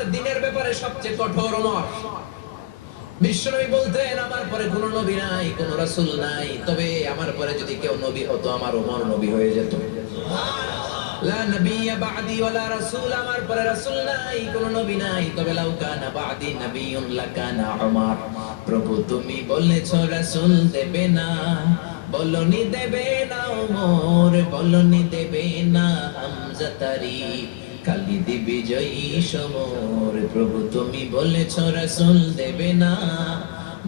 আমার দিনের ব্যাপারে সবচেয়ে কঠোর ওমর। বিশ্বনবী বলতেন আমার পরে কোনো নবী নাই, কোনো রাসূল নাই, তবে আমার পরে যদি কেউ নবী হতো আমার ওমর নবী হয়ে যেত। লা নবিয়্যা বা'দি ওয়ালা রাসূল, আমার পরে রাসূল নাই, কোনো নবী নাই, তবে লাউ কানা বা'দি নবিয়্যুন লাকানা উমর। প্রভু তুমি বলেছো রাসূল দেবে না, বলনি দেবে না ওমর, বলনি দেবে না হামজা তারি, খালিদ বিজয়ী সমর। প্রভু তুমি বলেছো রাসূল দেবে না,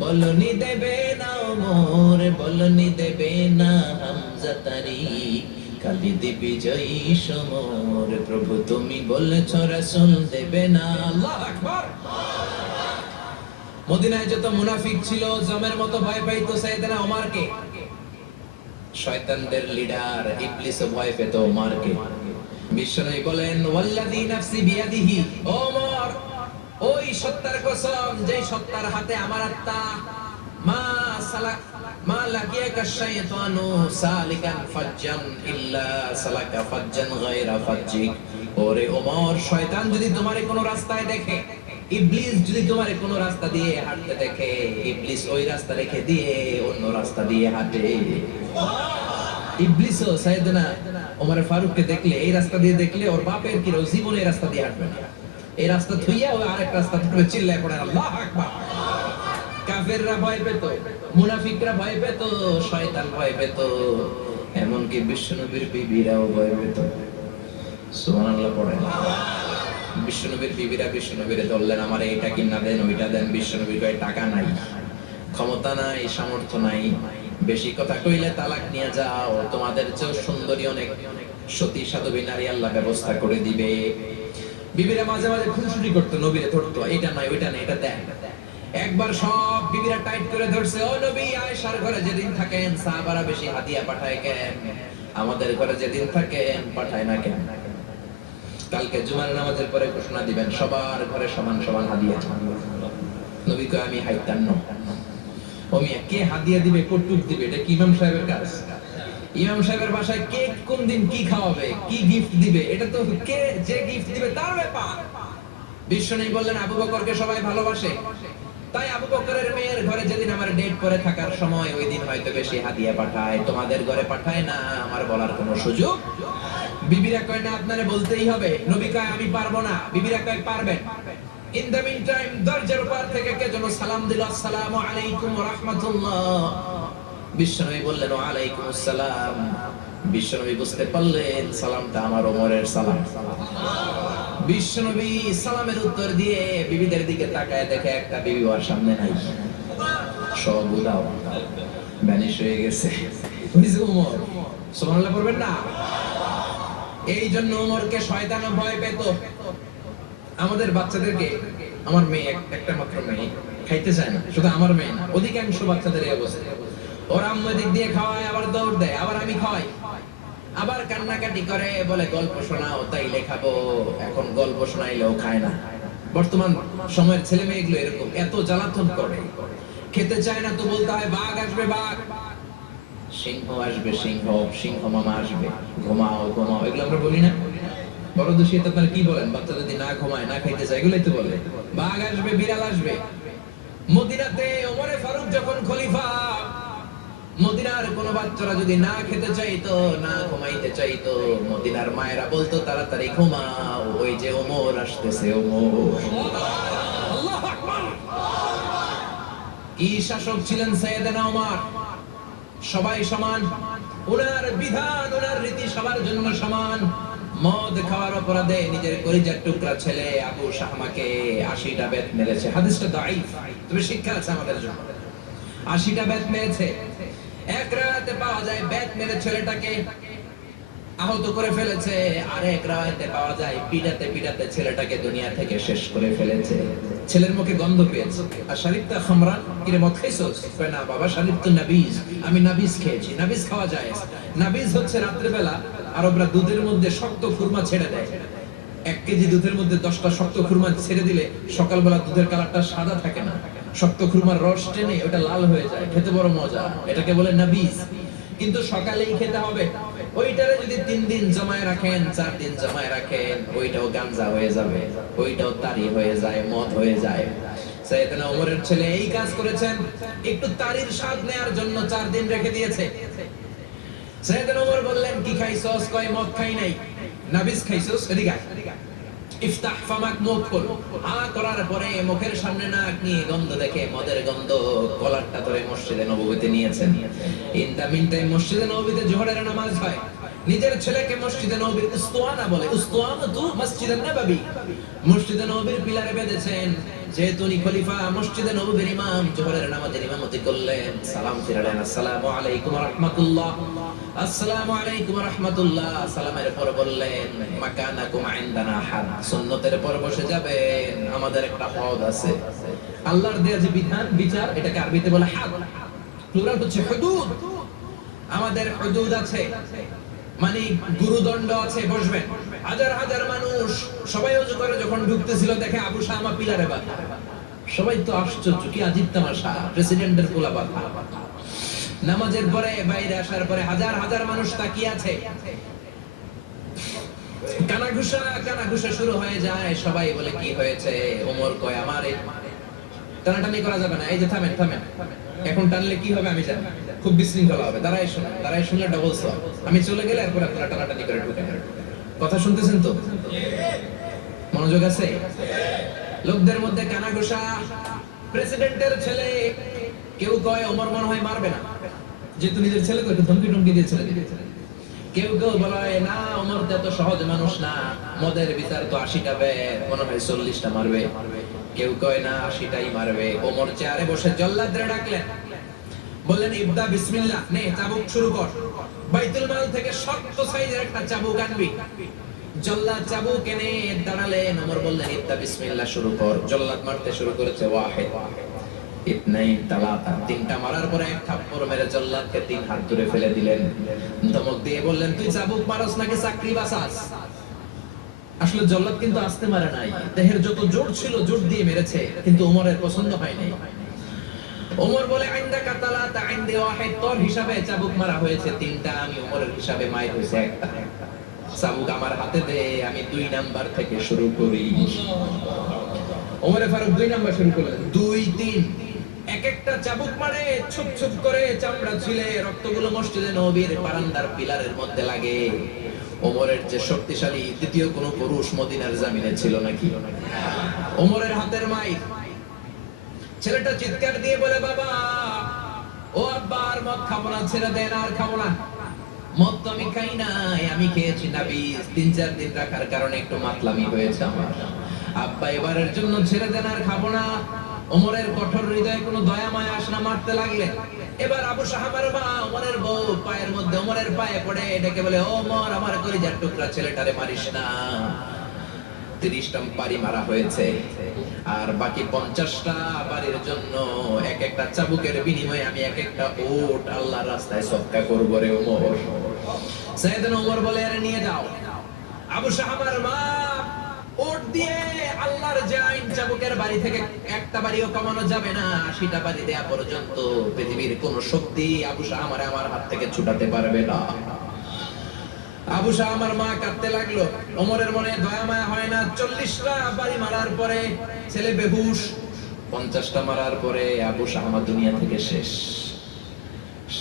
বলনি দেবে না ওমর, বলনি দেবে না হামজা তারি, খালিদ বিজয়ী সমর। প্রভু তুমি বলেছো রাসূল দেবে না। আল্লাহু আকবার। মদিনায় যত মুনাফিক ছিল জমের মতো ভয় পাইতো সাইয়েদনা ওমরকে। শয়তানদের লিডার ইবলিসও ভয় পেত ওমরকে। বিশ্বনবী বলেন ওয়াল্লাযী নাফসি বিয়াদিহি, ওমর ওই সত্তার কসম যেই সত্তার হাতে আমার আত্মা, মা লাকিয়াকা শাইতানু সালিকান ফাজ্জান ইল্লা সালাকা ফাজ্জান গায়রা ফাজ্জিক। ওরে ওমর, শয়তান যদি তোমারে কোনো রাস্তায় দেখে, ইবলিস যদি তোমারে কোনো রাস্তা দিয়ে হাঁটতে দেখে, ইবলিস ওই রাস্তা রেখে দিয়ে অন্য রাস্তা দিয়ে হাঁটে। ইবলিসও সাইয়েদনা ওমর ফারুককে দেখলে, এই রাস্তা দিয়ে দেখলে ওর বাপের কি জীবনে এই রাস্তা দিয়ে হাঁটবে না, এই রাস্তা থুইয়া ও আরেক রাস্তা ধরে চিল্লায় পড়ে আল্লাহু আকবার। কাফেররা ভয় পেত, মুনাফিকরা ভয় পেত, শয়তান ভয় পেত, এমনকি বিশ্বনবীর বিবিরাও ভয় পেত। সুবহানাল্লাহ পড়ে। বিশ্বনবীর বিবিরা বিশ্বনবীরে ধরলেন আমার এইটা কিনা দেন ওইটা দেন। বিশ্বনবী কয় টাকা নাই, ক্ষমতা নাই, সামর্থ্য নাই, বেশি কথা কইলে তালাক নিয়ে যাও, তোমাদের চেয়ে সুন্দরী অনেক সতী সাধবী নারী আল্লাহ ব্যবস্থা করে দিবে। বিবিরা মাঝে মাঝে খুনসুটি করতো, নবীরে ধরতো, এটা নয় ওইটা নয় এটা দেন। একবার সব বিবিরা টাইট করে ধরছে, ও নবী আয়েশার ঘরে যেদিন থাকেন সাহাবারা বেশি হাদিয়া পাঠায় কেন, আমাদের ঘরে যেদিন থাকেন পাঠায় না কেন? কালকে জুমার নামাজের পরে ঘোষণা দিবেন সবার ঘরে সমান সমান হাদিয়া। নবী কয় আমি হাইতাম না। ওমিয়া কে হাদিয়া দিবে, কটুক দিবে, এটা কি ইমাম সাহেবের কাজ? ইমাম সাহেবের বাসায় কে কোন দিন কি খাওয়াবে, কি গিফট দিবে, এটা তো কে যে গিফট দিবে তার ব্যাপার। বিশ্বনবী বললেন আবু বকরকে সবাই ভালোবাসে, তাই আবু বকরের মেয়ের ঘরে যেদিন আমার ডেট পরে থাকার সময় ওই দিন হয়তো বেশি হাদিয়া পাঠায়, তোমাদের ঘরে পাঠায় না, আমার বলার কোনো সুযোগ। বিবিরা কয় না আপনারে বলতেই হবে। নবী কয় আমি পারবো না। বিবিরা কয় পারবেন। ইন দ্য মিন টাইম দরজার পার থেকে কে যেন সালাম দিল, আসসালামু আলাইকুম ওয়া রাহমাতুল্লাহ। বিশ্বনবী বললেন ওয়া আলাইকুম আসসালাম। বিশ্বনবী বুঝতে পারলেন সালামটা আমার ওমরের সালাম। বিশ্বনবী সালামের উত্তর দিয়ে বিবিদের দিকে তাকায় দেখে একটা বিবি ওর সামনে নাই, সব উধাও, ভ্যানিশ হয়ে গেছে। ওমর সুবহানাল্লাহ পড়বেন না? এই জন্য ওমরকে শয়তানও ভয় পেত। আমাদের বাচ্চাদেরকে, আমার মেয়ে একটা মাত্র মেয়ে, খাইতে চায় না, শুধু আমার মেয়ে না, অধিকাংশ বাচ্চাদের এই অবস্থা। ওরা আম্মু দিক দিয়ে খাওয়ায়, আবার দৌড় দেয়, আবার আমি খাওয়াই, আবার কান্নাকাটি করে, বলে গল্প শোনাও, তাই লেখাবো। এখন গল্প শোনাইলেও খায় না। বর্তমান সময়ের ছেলে মেয়েগুলো এরকম, এত জ্বালাতন করে, খেতে চায় না তো বলতে হয় বাঘ আসবে বাঘ, সিংহ আসবে সিংহ, সিংহ মামা আসবে, ঘুমাও ঘুমাও, এগুলো আমরা বলি না? বড় দোষী তো আপনারা কি বলেন? বাচ্চা যদি না ঘুমায় না খাইতে চায় এগুলোই তো বলে। বাঘ আসবে, বিড়াল আসবে। মদিনাতে ওমরে ফারুক যখন খলিফা, মদিনার কোন বাচ্চারা যদি না খেতে চাইতো, না ঘুমাইতে চাইতো, মদিনার মায়েরা বলতো তাড়াতাড়ি ঘুমাও, ওই যে ওমর আসতেছে ওমর। আল্লাহু আকবার। কি শাসক ছিলেন সাইয়েদনা ওমর! সবাই সমান, ওনার বিধান ওনার রীতি সবার জন্য সমান। মদ খাওয়ার অপরাধে নিজের কলিজার টুকরা ছেলে আবু শাহমাকে 80টা বেত মেরেছে। হাদিসটা দাঈফ, তবে শিক্ষা আছে আমাদের জন্য। 80টা বেত মেরেছে। এক রাতে পাওয়া যায় বেত মেরে ছেলেটাকে আহত করে ফেলেছে, আর এক রাতে পাওয়া যায় পিটাতে পিটাতে ছেলেটাকে দুনিয়া থেকে শেষ করে ফেলেছে। ছেলের মুখে গন্ধ পেয়েছে। আর শরীফটা খামরান, কিরে মদ খাইছস? কয় না বাবা, শরীফ তো নাবিজ, আমি নাবিজ খেয়েছি। নাবিজ খাওয়া যায়। নাবিজ হচ্ছে রাতের বেলা আরবরা দুধের মধ্যে শক্ত খুরমা ছেড়ে দেয়। 1 কেজি দুধের মধ্যে 10টা শক্ত খুরমা ছেড়ে দিলে সকালবেলা দুধের কালারটা সাদা থাকে না, শক্ত খুরমার রস টেনে ওটা লাল হয়ে যায়, খেতে বড় মজা। এটাকে বলে নাবিজ। কিন্তু সকালেই খেতে হবে, ওইটারে যদি 3 দিন জমায় রাখেন, 4 দিন জমায় রাখেন, ওইটাও গাঞ্জা হয়ে যাবে, ওইটাও তারি হয়ে যায়, মদ হয়ে যায়। সাইয়েদনা ওমরের ছেলে এই কাজ করেছেন, একটু তারির স্বাদ নেয়ার জন্য 4 দিন রেখে দিয়েছে। সাইয়েদনা ওমর বললেন, কি খাইছস? কয় মদ খাই নাই। নাবিস খাইছস? এদিকে আয়। ইফতাহ ফামাক, মুখ খোল। করার পরে মুখের সামনে নাক নিয়ে গন্ধ দেখে, মদের গন্ধ, কলারটা ধরে মসজিদে নববীতে নিয়েছেন। ইন দা মিন টাইম মসজিদে নববীতে জোহরের নামাজ হয়। নিজের ছেলেকে মসজিদে নববীর উস্তানা বলে, উস্তানাতু মসজিদে নববী, মসজিদে নববীর পিলারে বেঁধেছেন। যেহেতু উনি খলিফা, মসজিদে নববীর ইমাম, জোহরের নামাজের ইমামতি করলেন। সালাম ফিরালেন, আসসালামু আলাইকুম ওয়া রাহমাতুল্লাহ, আসসালামু আলাইকুম ওয়া রাহমাতুল্লাহ। সালামের পর বললেন, মাকানাকুম ইনদানা হাদ, সুন্নতের পর বসে যাবেন, আমাদের একটা হদ আছে। আল্লাহর দেয়া যে বিধান, বিচার, এটাকে আরবিতে বলে হাদ, প্লুরাল হচ্ছে হুদুদ। আমাদের হুদুদ আছে, মানে গুরুদণ্ড আছে, বসবেন। হাজার হাজার মানুষ সবাই ওযু করে যখন ঢুকতেছিল, দেখে আবু শামা পিলারে বাঁধা। সবাই তো আশ্চর্য, কি আজীব তামাশা, প্রেসিডেন্টের কোলা বাঁধা। নামাজের পরে বাইরে আসার পরে হাজার হাজার মানুষ তাকিয়ে আছে। কানাঘুষা শুরু হয়ে যায়। সবাই বলে, কি হয়েছে? ওমর কয়, আমার টানাটানি করা যাবে না, এই যে থামেন থামেন, এখন টানলে কি হবে আমি জানি, খুব বিশৃঙ্খলা হবে, দাঁড়ায় শুনেন, দাঁড়ায় শুনলে ডাবল সওয়াব। আমি চলে গেলে এরপর আপনারা টানাটানি করে ঢুকেন। কথা শুনতেছেন তো? মনোযোগ আছে? লোকদের মধ্যে কানাঘুষা। প্রেসিডেন্টের ছেলে, কেউ কয় ওমর মনে হয় মারবে না, যেহেতু নিজের ছেলে তো একটু ধমকি টমকি দিয়ে ছেলে দিয়েছে। কেউ কেউ বলে, না ওমর তো এত সহজ মানুষ না, মদের বিচার তো 80টা বের, মনে হয় 40টা মারবে। কেউ কয় না 80টাই মারবে। ওমর চেয়ারে বসে জল্লাদরে ডাকলেন, বললেন, ইবদা বিসমিল্লাহ, নে চাবুক শুরু কর। বাইতুল মাল থেকে শক্ত সাইজের একটা চাবুক আনবি। জল্লাদ চাবুক এনে দাঁড়ালেন। ওমর বললেন, ইবদা বিসমিল্লাহ, শুরু কর। জল্লাদ মারতে শুরু করেছে। ওয়াহিদ, ইতনাইন, তালাতা, 3টা মারার পরে এক থাপ্পড় মেরে জল্লাদকে 3 হাত দূরে ফেলে দিলেন। ধমক দিয়ে বললেন, তুই চাবুক মারস নাকি চাকরি বাসাস? আসলে জল্লাদ কিন্তু আস্তে মারে নাই, দেহের যত জোর ছিল জোর দিয়ে মেরেছে, কিন্তু ওমরের পছন্দ হয় নাই। ওমর বলে, আইন্দাকা তালাতা, আইন্দে ওয়াহিদ, তোর হিসাবে চাবুক মারা হয়েছে 3টা, আমি ওমরের হিসাবে মাইর হয়েছে 1টা। চাবুক আমার হাতে দে, আমি 2 নাম্বার থেকে শুরু করি। ওমরে ফারুক 2 নাম্বার শুরু করলেন। 2, 3, এক একটা চাবুক মারে, ছুপ ছুপ করে চামড়া ছিলে, রক্তগুলো মসজিদে নববীর বারান্দার পিলারের মধ্যে লাগে। ওমরের যে শক্তিশালী, দ্বিতীয় কোন পুরুষ মদিনার জমিনে ছিল নাকি? ওমরের হাতের মাইর। ছেলেটা চিৎকার দিয়ে বলে, বাবা, ও আব্বা, আর মদ খাবো না, ছেড়ে দেন, আর খাবো না। মদ তো আমি খাই নাই, আমি খেয়েছি নাবিস, 3-4 দিন রাখার কারণে একটু মাতলামি হয়েছে আমার। আব্বা, এবারের জন্য ছেড়ে দেন, আর খাবো না। ওমরের কঠোর হৃদয়ে কোনো দয়া মায়া আসে না, মারতে লাগলেন। এবার আবু শাহাবার মা, ওমরের বউ, পায়ের মধ্যে ওমরের পায়ে পড়ে ডেকে বলে, ওমর, আমার কলিজার টুকরা ছেলেটারে মারিস না। 30টা বাড়ি মারা হয়েছে, আর বাকি 50টা বাড়ির জন্য এক একটা চাবুকের বিনিময়ে আমি এক একটা উট আল্লাহর রাস্তায় সদকা করব রে ওমর। সাইয়েদনা ওমর বলে, আরে নিয়ে যাও। আবু শাহাবার মা উট দিয়ে আল্লাহর জাইন, চাবুকের বাড়ি থেকে একটা বাড়িও কমানো যাবে না, 80টা বাড়ি দেয়া পর্যন্ত পৃথিবীর কোন শক্তি আবু শাহামারে আমার হাত থেকে ছুটাতে পারবে না। আবু শাহামার মা কাঁদতে লাগলো। ওমরের মনে দয়া মায়া হয় না। 40টা বাড়ি মারার পরে ছেলে বেহুশ, 50টা মারার পরে আবু শাহামা দুনিয়া থেকে শেষ।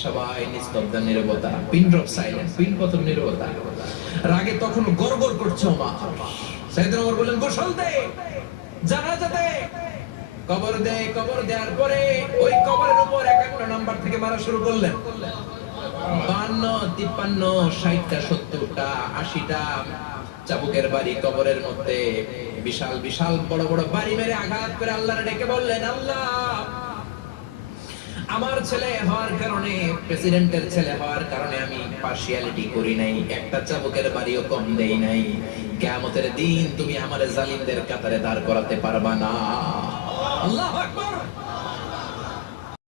সবাই নিস্তব্ধ, নীরবতা, পিন ড্রপ সাইলেন্স, পিন পতন নীরবতা। রাগে তখন গড়গড় করছে ওমর। সাইয়েদনা ওমর বললেন, গোসল দে, জানাজা দে, কবর দে। কবর দেওয়ার পরে ওই কবরের উপর 51 নাম্বার থেকে মারা শুরু করলেন। 52, 53, 60টা, 70টা, 80টা চাবুকের বাড়ি কবরের মধ্যে, বিশাল বিশাল বড় বড় বাড়ি মেরে আঘাত করে আল্লাহরে ডেকে বললেন, আল্লাহ, আমার ছেলে হওয়ার কারণে, প্রেসিডেন্টের ছেলে হওয়ার কারণে আমি পার্সিয়ালিটি করি নাই, একটা চাবুকের বাড়িও কম দেই নাই। কিয়ামতের দিন তুমি আমার জালিমদের কাতারে দাঁড় করাতে পারবা না। আল্লাহু আকবার।